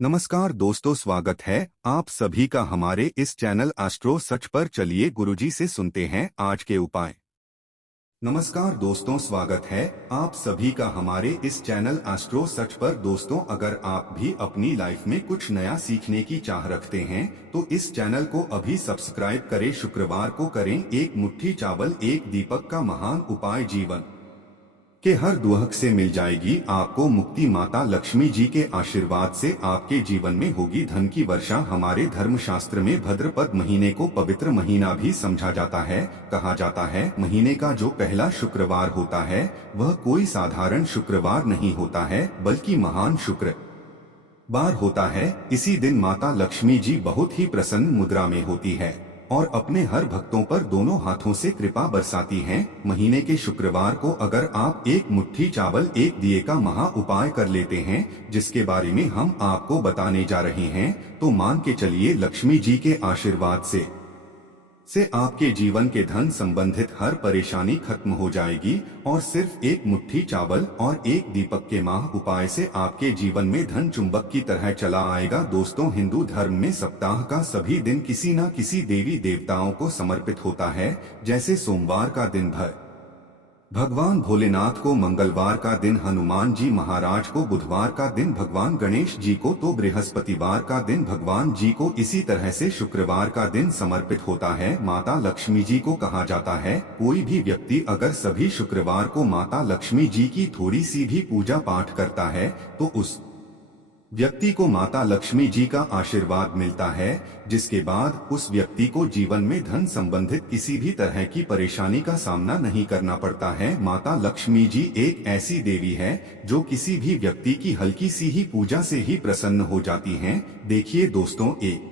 नमस्कार दोस्तों, स्वागत है आप सभी का हमारे इस चैनल एस्ट्रो सच पर। चलिए गुरुजी से सुनते हैं आज के उपाय। नमस्कार दोस्तों, स्वागत है आप सभी का हमारे इस चैनल एस्ट्रो सच पर। दोस्तों, अगर आप भी अपनी लाइफ में कुछ नया सीखने की चाह रखते हैं तो इस चैनल को अभी सब्सक्राइब करें। शुक्रवार को करें एक मुट्ठी चावल एक दीपक का महान उपाय। जीवन के हर दुख से मिल जाएगी आपको मुक्ति। माता लक्ष्मी जी के आशीर्वाद से आपके जीवन में होगी धन की वर्षा। हमारे धर्मशास्त्र में भाद्रपद महीने को पवित्र महीना भी समझा जाता है। कहा जाता है महीने का जो पहला शुक्रवार होता है वह कोई साधारण शुक्रवार नहीं होता है बल्कि महान शुक्रवार होता है। इसी दिन माता लक्ष्मी जी बहुत ही प्रसन्न मुद्रा में होती है और अपने हर भक्तों पर दोनों हाथों से कृपा बरसाती हैं। महीने के शुक्रवार को अगर आप एक मुट्ठी चावल एक दिए का महा उपाय कर लेते हैं जिसके बारे में हम आपको बताने जा रहे हैं तो मान के चलिए लक्ष्मी जी के आशीर्वाद से आपके जीवन के धन संबंधित हर परेशानी खत्म हो जाएगी। और सिर्फ एक मुट्ठी चावल और एक दीपक के माह उपाय से आपके जीवन में धन चुंबक की तरह चला आएगा। दोस्तों, हिंदू धर्म में सप्ताह का सभी दिन किसी न किसी देवी देवताओं को समर्पित होता है। जैसे सोमवार का दिन भगवान भोलेनाथ को, मंगलवार का दिन हनुमान जी महाराज को, बुधवार का दिन भगवान गणेश जी को तो बृहस्पतिवार का दिन भगवान जी को। इसी तरह से शुक्रवार का दिन समर्पित होता है माता लक्ष्मी जी को। कहा जाता है कोई भी व्यक्ति अगर सभी शुक्रवार को माता लक्ष्मी जी की थोड़ी सी भी पूजा पाठ करता है तो उस व्यक्ति को माता लक्ष्मी जी का आशीर्वाद मिलता है, जिसके बाद उस व्यक्ति को जीवन में धन संबंधित किसी भी तरह की परेशानी का सामना नहीं करना पड़ता है। माता लक्ष्मी जी एक ऐसी देवी है जो किसी भी व्यक्ति की हल्की सी ही पूजा से ही प्रसन्न हो जाती हैं। देखिए दोस्तों, एक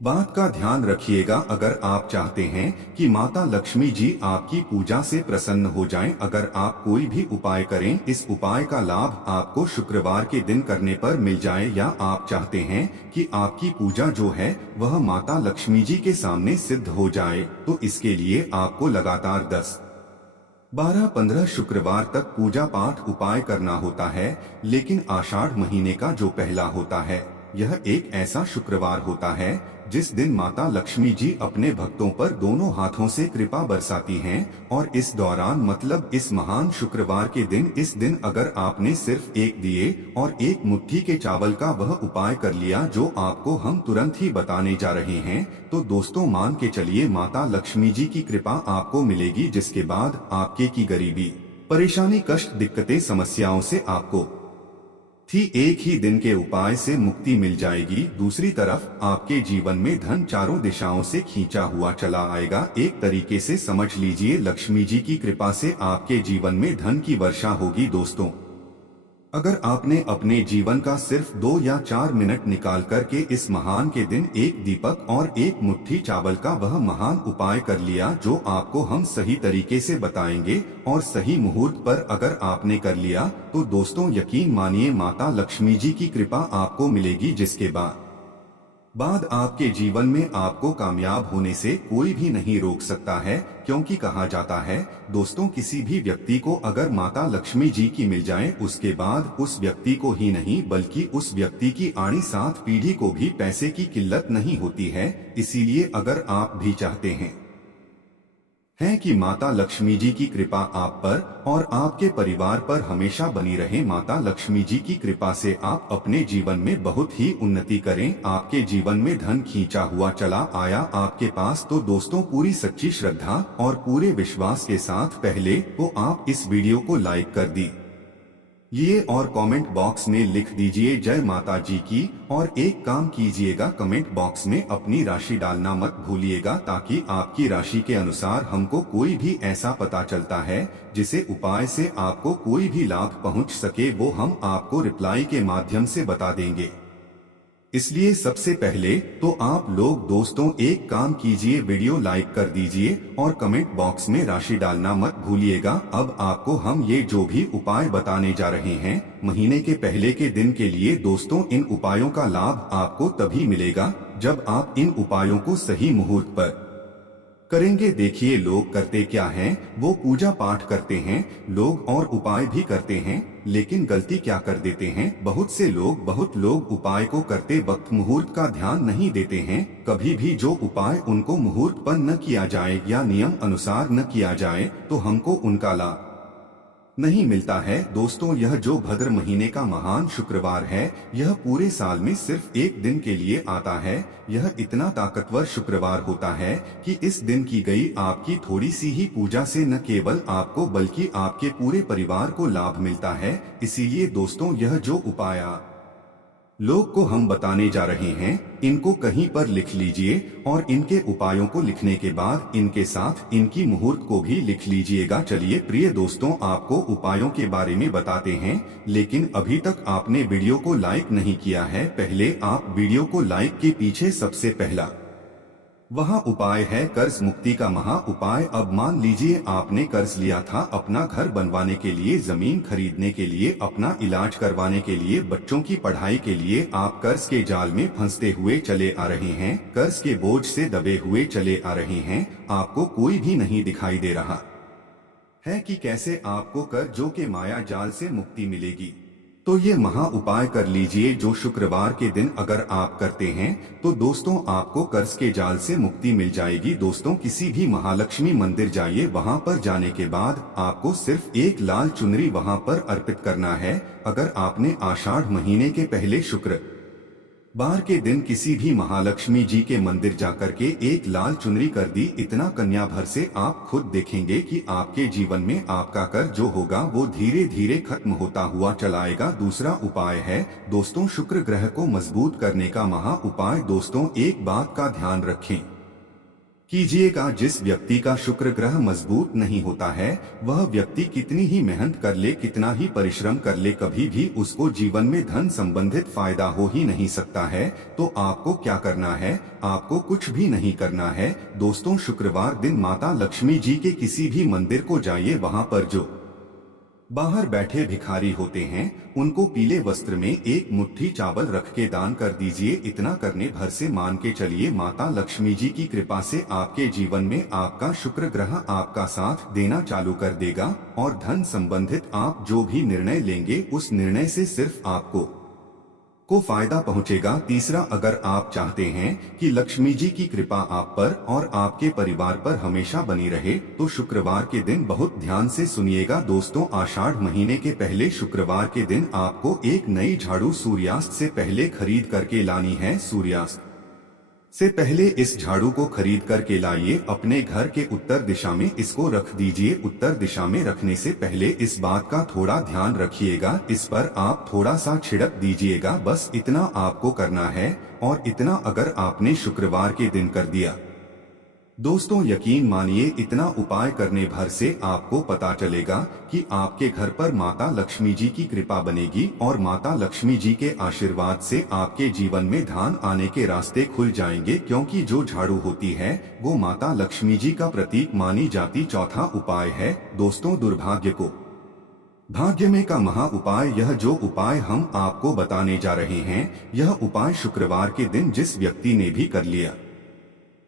बात का ध्यान रखिएगा, अगर आप चाहते हैं कि माता लक्ष्मी जी आपकी पूजा से प्रसन्न हो जाएं, अगर आप कोई भी उपाय करें इस उपाय का लाभ आपको शुक्रवार के दिन करने पर मिल जाए, या आप चाहते हैं कि आपकी पूजा जो है वह माता लक्ष्मी जी के सामने सिद्ध हो जाए, तो इसके लिए आपको लगातार 10, 12, 15 शुक्रवार तक पूजा पाठ उपाय करना होता है। लेकिन आषाढ़ महीने का जो पहला होता है यह एक ऐसा शुक्रवार होता है जिस दिन माता लक्ष्मी जी अपने भक्तों पर दोनों हाथों से कृपा बरसाती हैं। और इस दौरान मतलब इस महान शुक्रवार के दिन, इस दिन अगर आपने सिर्फ एक दिए और एक मुट्ठी के चावल का वह उपाय कर लिया जो आपको हम तुरंत ही बताने जा रहे हैं, तो दोस्तों मान के चलिए माता लक्ष्मी जी की कृपा आपको मिलेगी, जिसके बाद आपके की गरीबी, परेशानी, कष्ट, दिक्कतें, समस्याओं से आपको एक ही दिन के उपाय से मुक्ति मिल जाएगी। दूसरी तरफ आपके जीवन में धन चारों दिशाओं से खींचा हुआ चला आएगा। एक तरीके से समझ लीजिए लक्ष्मी जी की कृपा से आपके जीवन में धन की वर्षा होगी। दोस्तों, अगर आपने अपने जीवन का सिर्फ 2 या 4 मिनट निकाल करके इस महान के दिन एक दीपक और एक मुट्ठी चावल का वह महान उपाय कर लिया जो आपको हम सही तरीके से बताएंगे, और सही मुहूर्त पर अगर आपने कर लिया तो दोस्तों यकीन मानिए माता लक्ष्मी जी की कृपा आपको मिलेगी, जिसके बाद आपके जीवन में आपको कामयाब होने से कोई भी नहीं रोक सकता है। क्योंकि कहा जाता है दोस्तों, किसी भी व्यक्ति को अगर माता लक्ष्मी जी की मिल जाए उसके बाद उस व्यक्ति को ही नहीं बल्कि उस व्यक्ति की आनी 7 पीढ़ी को भी पैसे की किल्लत नहीं होती है। इसीलिए अगर आप भी चाहते हैं कि माता लक्ष्मी जी की कृपा आप पर और आपके परिवार पर हमेशा बनी रहे, माता लक्ष्मी जी की कृपा से आप अपने जीवन में बहुत ही उन्नति करें, आपके जीवन में धन खींचा हुआ चला आया आपके पास, तो दोस्तों पूरी सच्ची श्रद्धा और पूरे विश्वास के साथ पहले तो आप इस वीडियो को लाइक कर ये और कमेंट बॉक्स में लिख दीजिए जय माता जी की। और एक काम कीजिएगा, कमेंट बॉक्स में अपनी राशि डालना मत भूलिएगा, ताकि आपकी राशि के अनुसार हमको कोई भी ऐसा पता चलता है जिसे उपाय से आपको कोई भी लाभ पहुंच सके, वो हम आपको रिप्लाई के माध्यम से बता देंगे। इसलिए सबसे पहले तो आप लोग दोस्तों एक काम कीजिए, वीडियो लाइक कर दीजिए और कमेंट बॉक्स में राशि डालना मत भूलिएगा। अब आपको हम ये जो भी उपाय बताने जा रहे हैं महीने के पहले के दिन के लिए, दोस्तों इन उपायों का लाभ आपको तभी मिलेगा जब आप इन उपायों को सही मुहूर्त पर करेंगे। देखिए लोग करते क्या हैं, वो पूजा पाठ करते हैं लोग और उपाय भी करते हैं, लेकिन गलती क्या कर देते हैं, बहुत लोग उपाय को करते वक्त मुहूर्त का ध्यान नहीं देते हैं। कभी भी जो उपाय उनको मुहूर्त पर न किया जाए या नियम अनुसार न किया जाए तो हमको उनका लाभ नहीं मिलता है। दोस्तों, यह जो भद्र महीने का महान शुक्रवार है, यह पूरे साल में सिर्फ एक दिन के लिए आता है। यह इतना ताकतवर शुक्रवार होता है कि इस दिन की गई आपकी थोड़ी सी ही पूजा से न केवल आपको बल्कि आपके पूरे परिवार को लाभ मिलता है। इसीलिए दोस्तों, यह जो उपाय लोग को हम बताने जा रहे हैं, इनको कहीं पर लिख लीजिए और इनके उपायों को लिखने के बाद इनके साथ इनकी मुहूर्त को भी लिख लीजिएगा। चलिए प्रिय दोस्तों, आपको उपायों के बारे में बताते हैं, लेकिन अभी तक आपने वीडियो को लाइक नहीं किया है। पहले आप वीडियो को लाइक के पीछे सबसे पहला वहाँ उपाय है कर्ज मुक्ति का महा उपाय। अब मान लीजिए आपने कर्ज लिया था अपना घर बनवाने के लिए, जमीन खरीदने के लिए, अपना इलाज करवाने के लिए, बच्चों की पढ़ाई के लिए। आप कर्ज के जाल में फंसते हुए चले आ रहे हैं, कर्ज के बोझ से दबे हुए चले आ रहे हैं। आपको कोई भी नहीं दिखाई दे रहा है कि कैसे आपको कर्जों के माया जाल से मुक्ति मिलेगी। तो ये महा उपाय कर लीजिए, जो शुक्रवार के दिन अगर आप करते हैं तो दोस्तों आपको कर्ज के जाल से मुक्ति मिल जाएगी। दोस्तों, किसी भी महालक्ष्मी मंदिर जाइए, वहां पर जाने के बाद आपको सिर्फ एक लाल चुनरी वहां पर अर्पित करना है। अगर आपने आषाढ़ महीने के पहले शुक्रवार के दिन किसी भी महालक्ष्मी जी के मंदिर जाकर के एक लाल चुनरी कर दी, इतना कन्या भर से आप खुद देखेंगे कि आपके जीवन में आपका कर्ज जो होगा वो धीरे धीरे खत्म होता हुआ चलाएगा। दूसरा उपाय है दोस्तों शुक्र ग्रह को मजबूत करने का महा उपाय। दोस्तों, एक बात का ध्यान रखें कीजिएगा, जिस व्यक्ति का शुक्र ग्रह मजबूत नहीं होता है, वह व्यक्ति कितनी ही मेहनत कर ले, कितना ही परिश्रम कर ले, कभी भी उसको जीवन में धन संबंधित फायदा हो ही नहीं सकता है। तो आपको क्या करना है, आपको कुछ भी नहीं करना है। दोस्तों, शुक्रवार दिन माता लक्ष्मी जी के किसी भी मंदिर को जाइए, वहां पर जो बाहर बैठे भिखारी होते हैं उनको पीले वस्त्र में एक मुट्ठी चावल रख के दान कर दीजिए। इतना करने भर से मान के चलिए माता लक्ष्मी जी की कृपा से आपके जीवन में आपका शुक्र ग्रह आपका साथ देना चालू कर देगा और धन संबंधित आप जो भी निर्णय लेंगे उस निर्णय से सिर्फ आपको फायदा पहुंचेगा। तीसरा, अगर आप चाहते हैं कि लक्ष्मी जी की कृपा आप पर और आपके परिवार पर हमेशा बनी रहे, तो शुक्रवार के दिन बहुत ध्यान से सुनिएगा। दोस्तों, आषाढ़ महीने के पहले शुक्रवार के दिन आपको एक नई झाड़ू सूर्यास्त से पहले खरीद करके लानी है। सूर्यास्त से पहले इस झाड़ू को खरीद करके लाइए, अपने घर के उत्तर दिशा में इसको रख दीजिए। उत्तर दिशा में रखने से पहले इस बात का थोड़ा ध्यान रखिएगा, इस पर आप थोड़ा सा छिड़क दीजिएगा, बस इतना आपको करना है। और इतना अगर आपने शुक्रवार के दिन कर दिया दोस्तों, यकीन मानिए इतना उपाय करने भर से आपको पता चलेगा कि आपके घर पर माता लक्ष्मी जी की कृपा बनेगी और माता लक्ष्मी जी के आशीर्वाद से आपके जीवन में धन आने के रास्ते खुल जाएंगे, क्योंकि जो झाड़ू होती है वो माता लक्ष्मी जी का प्रतीक मानी जाती। चौथा उपाय है दोस्तों दुर्भाग्य को भाग्य में का महा उपाय। यह जो उपाय हम आपको बताने जा रहे हैं, यह उपाय शुक्रवार के दिन जिस व्यक्ति ने भी कर लिया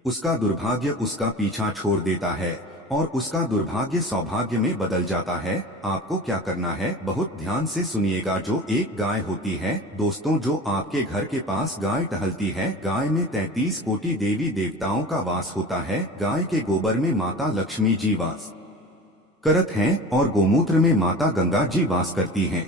उसका दुर्भाग्य उसका पीछा छोड़ देता है और उसका दुर्भाग्य सौभाग्य में बदल जाता है। आपको क्या करना है, बहुत ध्यान से सुनिएगा। जो एक गाय होती है दोस्तों, जो आपके घर के पास गाय टहलती है, गाय में 33 कोटि देवी देवताओं का वास होता है। गाय के गोबर में माता लक्ष्मी जी वास करत हैं और गोमूत्र में माता गंगा जी वास करती हैं।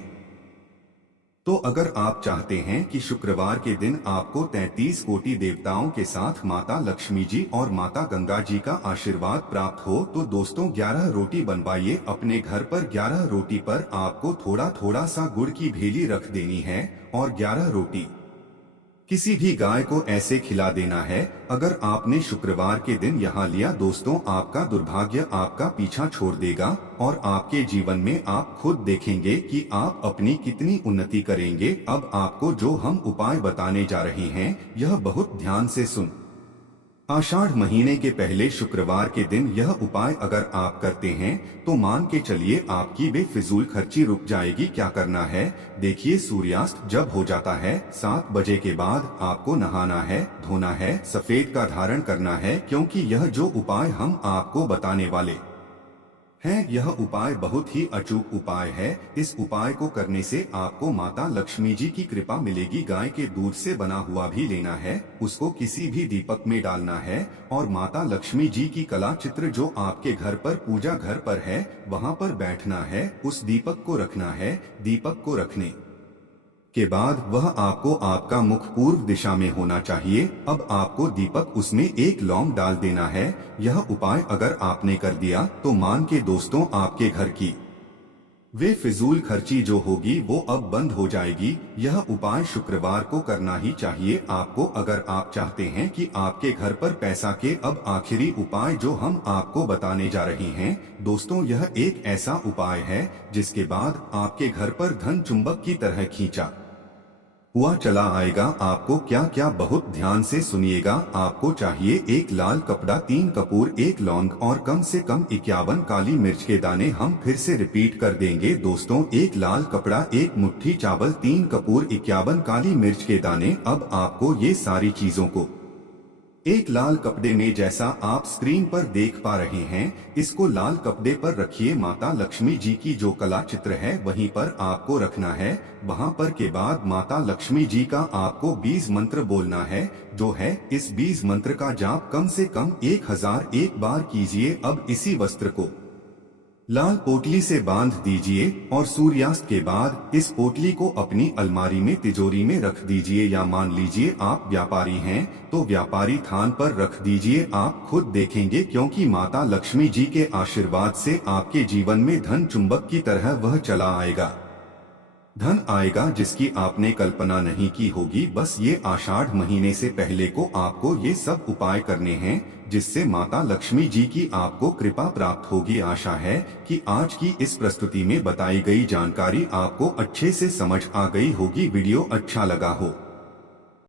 तो अगर आप चाहते हैं कि शुक्रवार के दिन आपको 33 कोटि देवताओं के साथ माता लक्ष्मी जी और माता गंगा जी का आशीर्वाद प्राप्त हो, तो दोस्तों 11 रोटी बनवाइए अपने घर पर। 11 रोटी पर आपको थोड़ा थोड़ा सा गुड़ की भेली रख देनी है और 11 रोटी किसी भी गाय को ऐसे खिला देना है। अगर आपने शुक्रवार के दिन यहाँ लिया दोस्तों, आपका दुर्भाग्य आपका पीछा छोड़ देगा और आपके जीवन में आप खुद देखेंगे कि आप अपनी कितनी उन्नति करेंगे। अब आपको जो हम उपाय बताने जा रहे हैं, यह बहुत ध्यान से सुन। आषाढ़ महीने के पहले शुक्रवार के दिन यह उपाय अगर आप करते हैं तो मान के चलिए आपकी बेफिजूल खर्ची रुक जाएगी। क्या करना है, देखिए सूर्यास्त जब हो जाता है 7 बजे के बाद आपको नहाना है, धोना है, सफेद का धारण करना है, क्योंकि यह जो उपाय हम आपको बताने वाले है। यह उपाय बहुत ही अचूक उपाय है। इस उपाय को करने से आपको माता लक्ष्मी जी की कृपा मिलेगी। गाय के दूध से बना हुआ भी लेना है, उसको किसी भी दीपक में डालना है और माता लक्ष्मी जी की कला चित्र जो आपके घर पर पूजा घर पर है वहां पर बैठना है, उस दीपक को रखना है। दीपक को रखने के बाद वह आपको आपका मुख पूर्व दिशा में होना चाहिए। अब आपको दीपक उसमें एक लौंग डाल देना है। यह उपाय अगर आपने कर दिया तो मान के दोस्तों आपके घर की वे फिजूल खर्ची जो होगी वो अब बंद हो जाएगी। यह उपाय शुक्रवार को करना ही चाहिए आपको। अगर आप चाहते हैं कि आपके घर पर पैसा के अब आखिरी उपाय जो हम आपको बताने जा रहे हैं दोस्तों, यह एक ऐसा उपाय है जिसके बाद आपके घर पर धन चुंबक की तरह खींचा हुआ चला आएगा। आपको क्या क्या बहुत ध्यान से सुनिएगा। आपको चाहिए एक लाल कपड़ा, 3 कपूर, 1 लौंग और कम से कम 51 काली मिर्च के दाने। हम फिर से रिपीट कर देंगे दोस्तों, 1 लाल कपड़ा, 1 मुट्ठी चावल, 3 कपूर, 51 काली मिर्च के दाने। अब आपको ये सारी चीजों को एक लाल कपड़े में, जैसा आप स्क्रीन पर देख पा रहे हैं, इसको लाल कपड़े पर रखिए। माता लक्ष्मी जी की जो कला चित्र है वहीं पर आपको रखना है। वहां पर के बाद माता लक्ष्मी जी का आपको 20 मंत्र बोलना है जो है। इस 20 मंत्र का जाप कम से कम 1001 बार कीजिए। अब इसी वस्त्र को लाल पोटली से बांध दीजिए और सूर्यास्त के बाद इस पोटली को अपनी अलमारी में, तिजोरी में रख दीजिए। या मान लीजिए आप व्यापारी हैं तो व्यापारी थान पर रख दीजिए। आप खुद देखेंगे क्योंकि माता लक्ष्मी जी के आशीर्वाद से आपके जीवन में धन चुंबक की तरह वह चला आएगा। धन आएगा जिसकी आपने कल्पना नहीं की होगी। बस ये आषाढ़ महीने से पहले को आपको ये सब उपाय करने हैं जिससे माता लक्ष्मी जी की आपको कृपा प्राप्त होगी। आशा है कि आज की इस प्रस्तुति में बताई गई जानकारी आपको अच्छे से समझ आ गई होगी। वीडियो अच्छा लगा हो